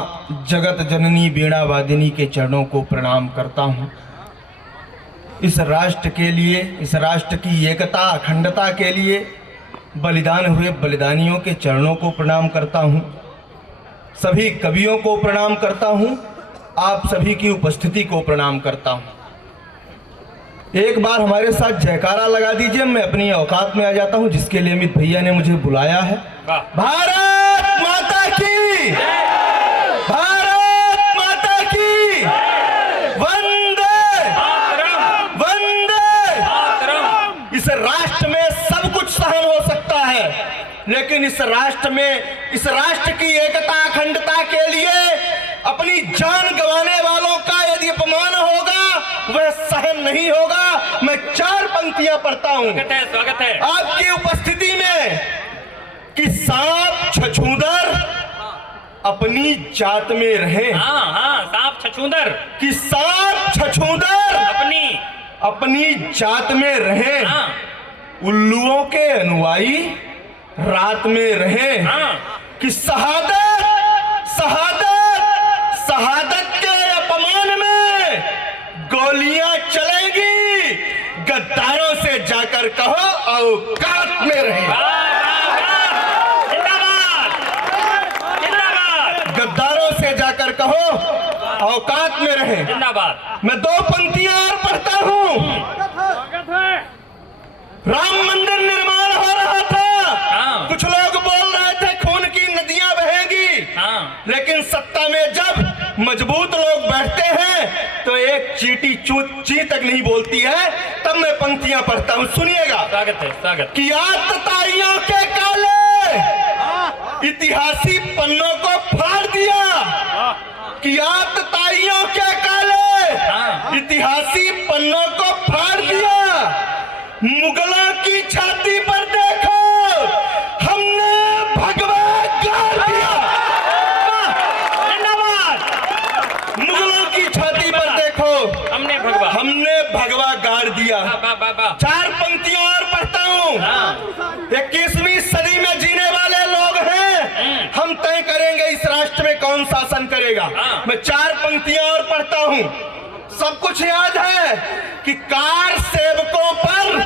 माँ जगत जननी वीणा वादिनी के चरणों को प्रणाम करता हूँ। इस राष्ट्र के लिए, इस राष्ट्र की एकता अखंडता के लिए बलिदान हुए बलिदानियों के चरणों को प्रणाम करता हूँ। सभी कवियों को प्रणाम करता हूँ। आप सभी की उपस्थिति को प्रणाम करता हूँ। एक बार हमारे साथ जयकारा लगा दीजिए, मैं अपनी औकात में आ जाता हूँ, जिसके लिए अमित भैया ने मुझे बुलाया है। भारत माता की, भारत माता की, वंदे वंदे। इस राष्ट्र में सब कुछ सहन हो सकता है, लेकिन इस राष्ट्र में, इस राष्ट्र की एकता अखंडता के लिए अपनी जान गंवाने वालों का यदि अपमान होगा वह सहन नहीं होगा। मैं 4 पंक्तियां पढ़ता हूं स्वागत है आपकी उपस्थिति में कि सांप छछूंदर अपनी जात में रहे। हाँ, सांप छछूंदर, कि सांप छछूंदर अपनी जात में रहे। हाँ। उल्लुओं के अनुयायी रात में रहे। हाँ। कि शहादत शहादत के अपमान में गोलियां चलेंगी, गद्दारों से जाकर कहो औकात में रहे। गद्दारों से जाकर कहो औकात में रहे। जिंदाबाद। मैं 2 पंक्तियां और पढ़ता हूं। राम मंदिर निर्माण हो रहा था। हाँ। कुछ लोग बोल रहे थे खून की नदियां बहेंगी। हाँ। लेकिन सत्ता में जब मजबूत लोग बैठते हैं तो एक चींटी ची तक नहीं बोलती है। तब मैं पंक्तियां पढ़ता हूं, सुनिएगा। स्वागत है, स्वागत। कि आतताइयों के काले इतिहासी पन्नों को फाड़ दिया। कि आतताइयों के काले इतिहासी पन्नों को फाड़ दिया। मुगलों की छाती पर देखो, हमने भगवा गाड़ दिया। मुगलों की छाती पर देखो, हमने भगवा गाड़ दिया। 4 पंक्तियां और पढ़ता हूं। 21वीं सदी में जीने वाले लोग हैं, हम तय करेंगे इस राष्ट्र में कौन शासन करेगा। मैं 4 पंक्तियां और पढ़ता हूं। सब कुछ याद है कि कार सेवकों पर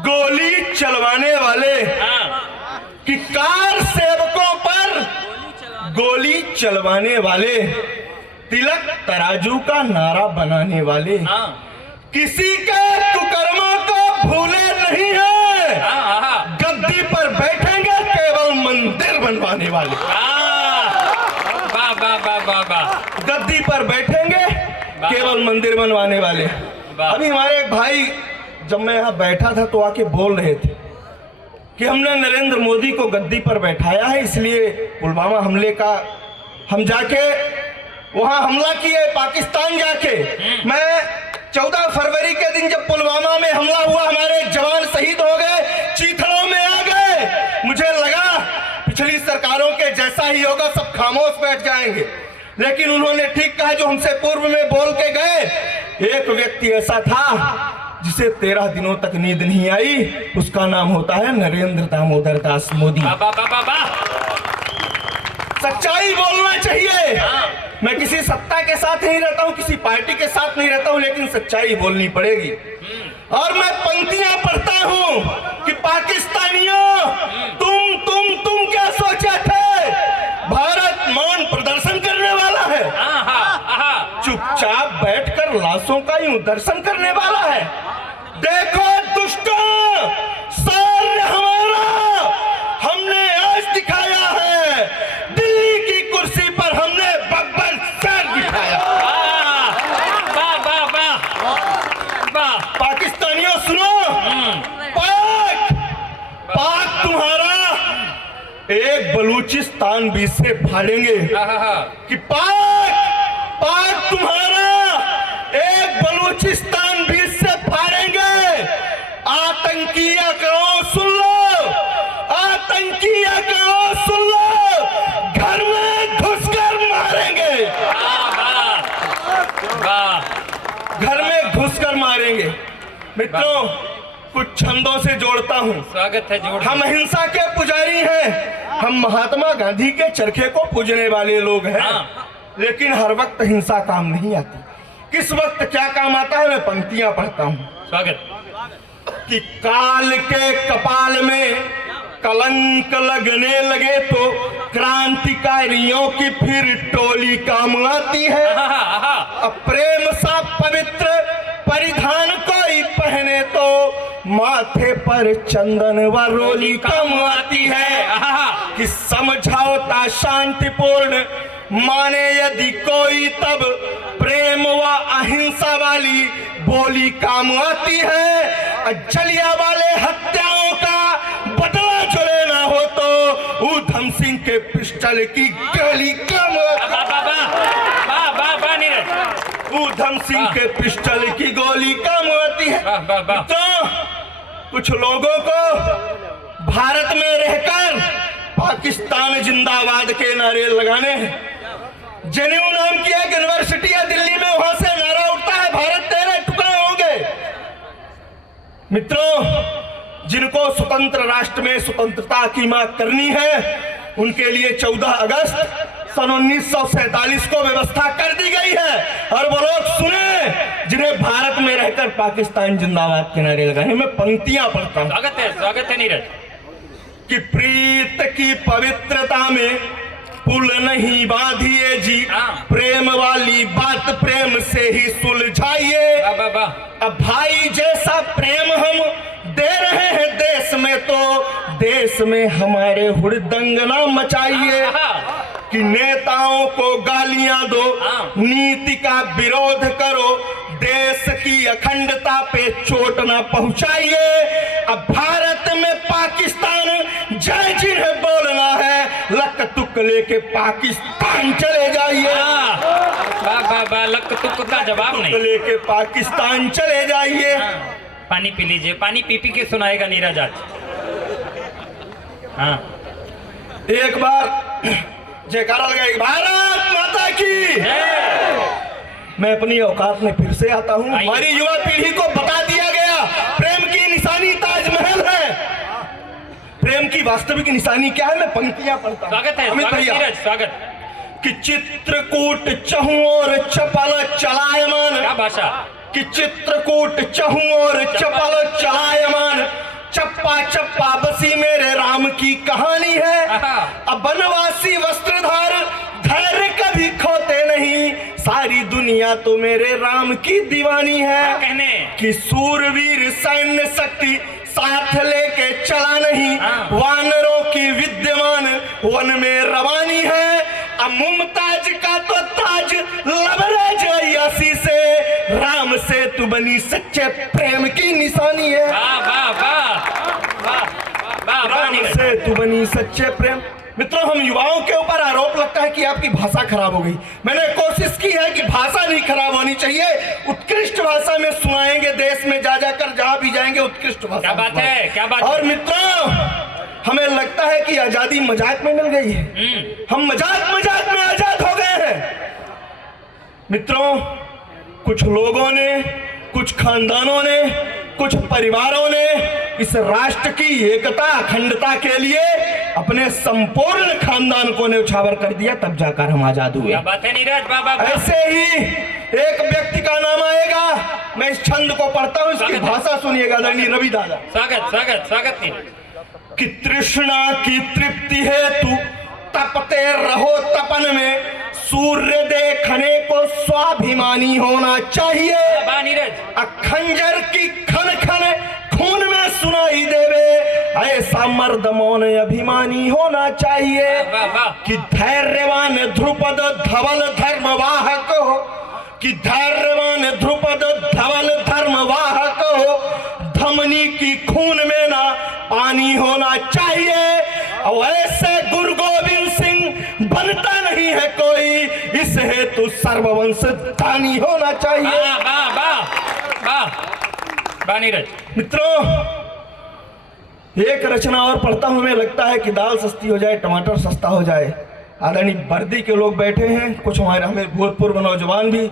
गोली चलवाने वाले, कि कार सेवकों पर गोली चलवाने वाले, तिलक तराजू का नारा बनाने वाले, किसी के कुकर्मों को भूले नहीं है। गद्दी पर बैठेंगे केवल मंदिर बनवाने वाले। गद्दी पर बैठेंगे केवल मंदिर बनवाने वाले। अभी हमारे एक भाई जब मैं यहाँ बैठा था तो आके बोल रहे थे कि हमने नरेंद्र मोदी को गद्दी पर बैठाया है, इसलिए पुलवामा हमले का हम जाके वहां हमला किए, पाकिस्तान जाके। मैं 14 फरवरी के दिन जब पुलवामा में हमला हुआ, हमारे जवान शहीद हो गए, चीथड़ों में आ गए। मुझे लगा पिछली सरकारों के जैसा ही होगा, सब खामोश बैठ जाएंगे। लेकिन उन्होंने ठीक कहा जो हमसे पूर्व में बोल के गए। एक व्यक्ति ऐसा था जिसे 13 दिनों तक नींद नहीं आई, उसका नाम होता है नरेंद्र दामोदर दास मोदी। सच्चाई बोलना चाहिए। मैं किसी सत्ता के साथ नहीं रहता हूं, किसी पार्टी के साथ नहीं रहता हूं, लेकिन सच्चाई बोलनी पड़ेगी। और मैं पंक्तियां पढ़ता हूं कि पाकिस्तानियों, तुम क्या सोचे थे? भारत मौन प्रदर्शन करने वाला है, चुपचाप बैठकर लाशों का यूं दर्शन करने वाला है। देखो दुष्टों, शौर्य हमारा हमने आज दिखाया है। दिल्ली की कुर्सी पर हमने बब्बर सर दिखाया। पाकिस्तानियों सुनो, पाक तुम्हारा एक बलूचिस्तान भी से फाड़ेंगे। कि पाक तुम्हारा एक बलूचिस्तान भी से फाड़ेंगे। आतंकी आंकड़ों सुन लो, आतंकी आंकड़ों सुन लो, घर में घुसकर मारेंगे। घर में घुसकर मारेंगे। मित्रों, कुछ छंदों से जोड़ता हूँ। स्वागत है जोड़। हम अहिंसा के पुजारी हैं, हम महात्मा गांधी के चरखे को पूजने वाले लोग हैं। हाँ। लेकिन हर वक्त हिंसा काम नहीं आती। किस वक्त क्या काम आता है, मैं पंक्तियां पढ़ता हूँ। स्वागत। कि काल के कपाल में कलंक लगने लगे तो क्रांतिकारियों की फिर टोली काम आती है। अब प्रेम सा पवित्र परिधान कोई पहने तो माथे पर चंदन व रोली काम आती है। कि समझौता शांतिपूर्ण माने यदि कोई तब प्रेम व अहिंसा वाली बोली काम आती है। जलियांवाले हत्याओं का बदला जो लेना हो तो ऊधम सिंह के पिस्टल की गोली काम ऊधम सिंह के पिस्टल की गोली काम आती है। तो कुछ लोगों को भारत में रहकर पाकिस्तान जिंदाबाद के नारे लगाने हैं। जेएनयू नाम की एक यूनिवर्सिटी है दिल्ली में, वहां से नारा उठता है भारत तेरे टुकड़े होंगे। मित्रों, जिनको स्वतंत्र राष्ट्र में स्वतंत्रता की मांग करनी है उनके लिए 14 अगस्त सन 1947 को व्यवस्था कर दी गई है। और वो लोग सुने जिन्हें भारत में रहकर पाकिस्तान जिंदाबाद के नारे लगाने में पंक्तियां पढ़ता हूं। स्वागत है नीरज। कि प्रीत की पवित्रता में पुल नहीं बांधिए जी, प्रेम वाली बात प्रेम से ही सुलझाइए। अब भाई जैसा प्रेम हम दे रहे हैं देश में तो देश में हमारे हुड़दंग ना मचाइए। कि नेताओं को गालियां दो, नीति का विरोध करो, देश की अखंडता पे चोट ना पहुंचाइए। अब भारत में पाकिस्तान जय जिन्हें बोलना है लक तुक लेके पाकिस्तान चले जाइए। लक तुक का जवाब नहीं, लेके पाकिस्तान चले जाइए। पानी पी लीजिए, पानी पी पी के सुनाएगा नीरज आज। हाँ, एक बार जयकारा लगाएगी भारत माता की। मैं अपनी औकात में फिर से आता हूँ। हमारी युवा पीढ़ी को बता दिया गया प्रेम की निशानी ताजमहल है। प्रेम की वास्तविक निशानी क्या है, मैं पंक्तियां पढ़ता हूँ। स्वागत है नीरज, स्वागत। कि चित्रकूट चहु और चपल चलायमान, क्या भाषा। कि चित्रकूट चहु और चपल चलायमान, चप्पा चप्पा बसी मेरे राम की कहानी है। अब वनवासी वस्त्रधार धैर्य कभी खोते नहीं, सारी दुनिया तो मेरे राम की दीवानी है। कहने कि सूरवीर सैन्य शक्ति साथ लेके चला नहीं, वानरों की विद्यमान वन में रवानी है। अब मुमताज का तो ताज लबरेज यासी से, राम से तू बनी सच्चे प्रेम की निशानी है। राम से तू बनी सच्चे प्रेम। मित्रों, हम युवाओं के ऊपर आरोप लगता है कि आपकी भाषा खराब हो गई। मैंने कोशिश की है कि भाषा नहीं खराब होनी चाहिए, उत्कृष्ट भाषा में सुनाएंगे। देश में जा जाकर जहां भी जाएंगे उत्कृष्ट भाषा। क्या बात है, क्या बात। और मित्रों, हमें लगता है कि आजादी मजाक में मिल गई है। हम मजाक मजाक में आजाद हो गए हैं। मित्रों, कुछ लोगों ने, कुछ खानदानों ने, कुछ परिवारों ने इस राष्ट्र की एकता अखंडता के लिए अपने संपूर्ण खानदान को न्यौछावर कर दिया, तब जाकर हम आजाद हुए। क्या बात है नीरज। ऐसे ही एक व्यक्ति का नाम आएगा, मैं इस छंद को पढ़ता हूँ, इसकी भाषा सुनिएगा। रवि दादा। स्वागत स्वागत स्वागत नीरज। कि तृष्णा की तृप्ति हेतु तपते रहो तपन में, सूर्य देखने को स्वाभिमानी होना चाहिए। खंजर की खन खन खून में सुनाई देवे, ऐसा मर्द मौन अभिमानी होना चाहिए। कि धैर्यवान ध्रुपद धवल धर्मवाहक हो, कि धैर्यवान ध्रुपद धवल धर्मवाहक हो, धमनी की खून में ना पानी होना चाहिए। और ऐसे गुरु गोविंद सिंह बनता नहीं है कोई, इस हेतु सर्ववंश दानी होना चाहिए। मित्रों, एक रचना और पढ़ता हूं। हमें लगता है कि दाल सस्ती हो जाए, टमाटर सस्ता हो जाए। आदरणीय वर्दी के लोग बैठे हैं, कुछ हमारे हमें भूतपूर्व नौजवान भी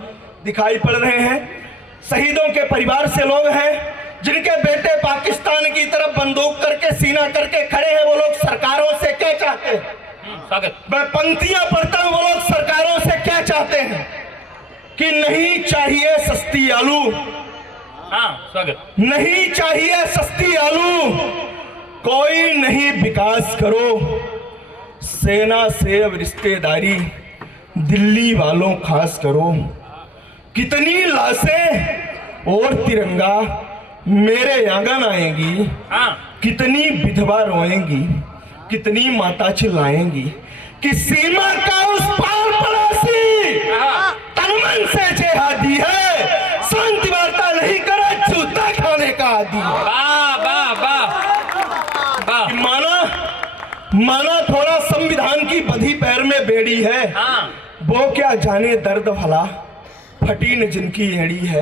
दिखाई पड़ रहे हैं, शहीदों के परिवार से लोग हैं। जिनके बेटे पाकिस्तान की तरफ बंदूक करके सीना करके खड़े हैं, वो लोग सरकारों से क्या चाहते हैं? स्वागत। मैं पंक्तियां पढ़ता हूं, वो लोग सरकारों से क्या चाहते हैं कि नहीं चाहिए सस्ती आलू, हाँ स्वागत। नहीं चाहिए सस्ती आलू, कोई नहीं विकास करो, सेना से अब रिश्तेदारी दिल्ली वालों खास करो। कितनी लाशें और तिरंगा मेरे आंगन आएंगी, हाँ कितनी विधवा रोएंगी, कितनी माता चिल्लाएंगी कि सीमा का उस पार पड़ोसी तन मन से जेहादी है, शांति वार्ता नहीं करे, जूता खाने का आदी है। वाह वाह वाह वाह। माना थोड़ा संविधान की बधी पैर में बेड़ी है, हाँ वो क्या जाने दर्द भला फटी न जिनकी एड़ी है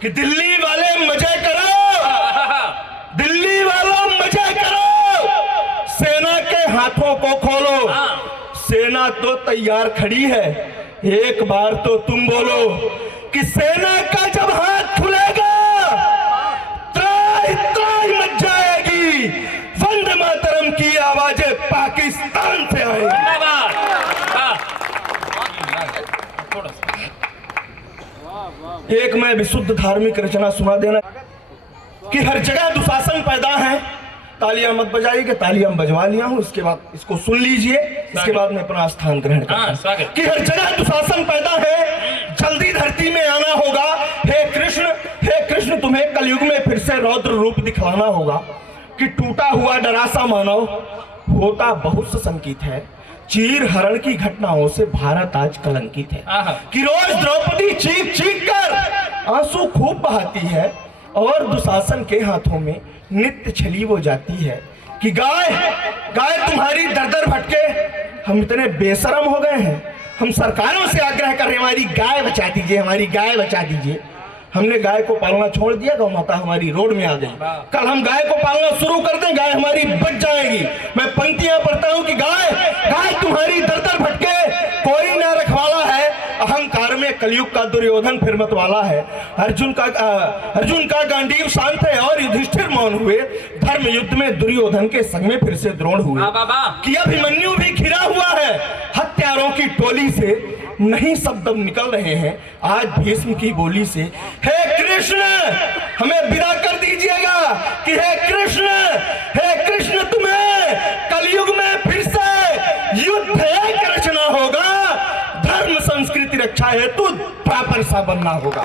कि दिल्ली वाले मजे करो, दिल्ली वालों मजे करो, सेना के हाथों को खोलो, सेना तो तैयार खड़ी है, एक बार तो तुम बोलो कि सेना का जब हाथ खुलेगा त्राही त्राही मच जाएगी, वंदे मातरम की आवाजें पाकिस्तान से आएगी। एक मैं विशुद्ध धार्मिक रचना सुना देना कि हर जगह दुशासन पैदा है, तालियां मत बजाइए कि तालियां बजवा लिया हूं, इसके बाद इसको सुन लीजिए, इसके बाद मैं अपना स्थान ग्रहण करता हूं कि हर जगह दुशासन पैदा है, जल्दी धरती में आना होगा, हे कृष्ण तुम्हें कलयुग में फिर से रौद्र रूप दिखलाना होगा कि टूटा हुआ डरासा मानव होता बहुत सशंकित है, चीर हरण की घटनाओं से भारत आज कलंकित है कि रोज द्रौपदी चीख चीख कर आंसू खूब बहाती है और दुशासन के हाथों में नित्य छली वो जाती है कि गाय तुम्हारी दर दर भटके हम इतने बेशरम हो गए हैं, हम सरकारों से आग्रह कर रहे हैं हमारी गाय बचा दीजिए, हमारी गाय बचा दीजिए। हमने गाय को पालना छोड़ दिया, गौ माता हमारी रोड में आ गई, कल हम गाय को पालना शुरू कर दें, गाय हमारी बच जाएगी। मैं पंक्तियां पढ़ता हूं कि गाय तुम्हारी दर दर भटके कोई ना रखवाला है, अहंकार में कलयुग का दुर्योधन फिर मत वाला है। अर्जुन का गांडीव शांत है और युधिष्ठिर मौन हुए, धर्म युद्ध में दुर्योधन के संग में फिर से द्रोण हुए कि अभिमन्यु भी घिरा हुआ है, हत्यारों की टोली से नहीं शब्द निकल रहे हैं आज भीष्म की बोली से। हे कृष्ण हमें विदा कर दीजिएगा कि हे कृष्ण तुम्हें कलयुग में फिर से युद्ध एक रचना होगा, धर्म संस्कृति रक्षा हेतु प्रापर सा बनना होगा।